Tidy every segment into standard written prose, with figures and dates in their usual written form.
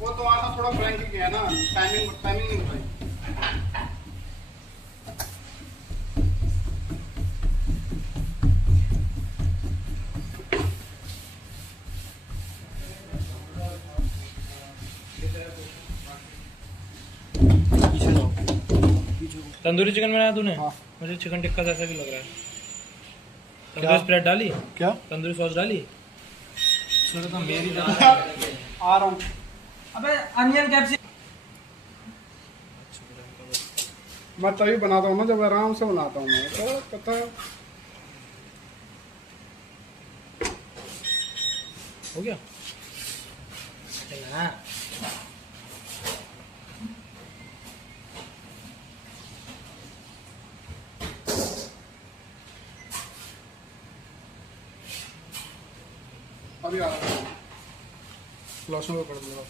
वो तो आटा थोड़ा फ्रैंक किया है ना, टाइमिंग टाइमिंग नहीं बताई। तंदूरी चिकन बनाया तूने? हाँ। मुझे चिकन टिक्का जैसा भी लग रहा है। तंदूरी स्प्रेड डाली? क्या तंदूरी सॉस डाली? तो मेरी आ रहा हूँ। अबे अनियन कैप्सिकम मैं तभी बनाता हूँ ना जब आराम से बनाता हूँ मैं, तो पता है। हो गया? हाँ। अभी आ रहा हूँ, लहसुन को कर दूँगा।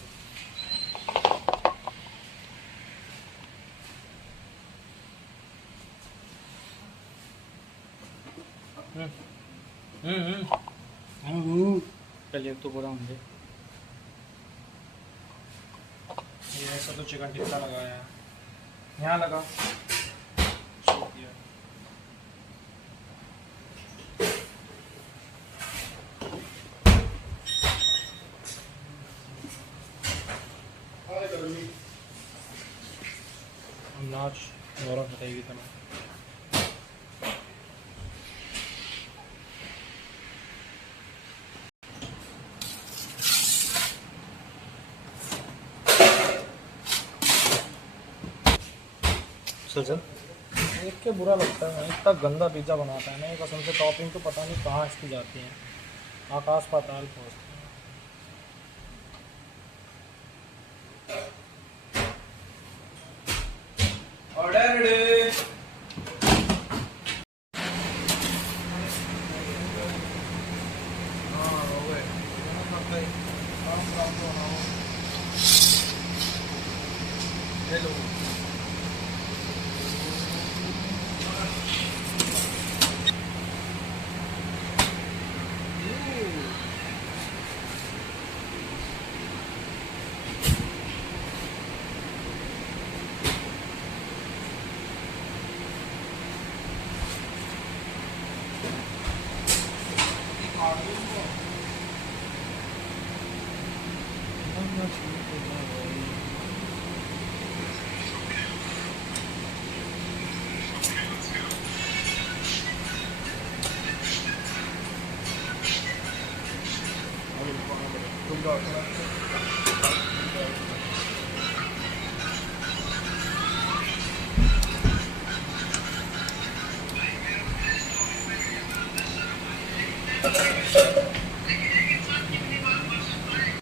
चलिए तो बुरा मुझे ये ऐसा तो चिकन टिक्का लगाया है, यहाँ लगा नाच गौरव बताएगी तुम्हें। चल देख के बुरा लगता है, इतना गंदा पिज़्ज़ा बनाता है ना ये, कसम से टॉपिंग तो पता नहीं कहाँ इसकी जाती है, आकाश पाताल पहुँचती है। Order ready. हाँ हो गए। Hello Thank you.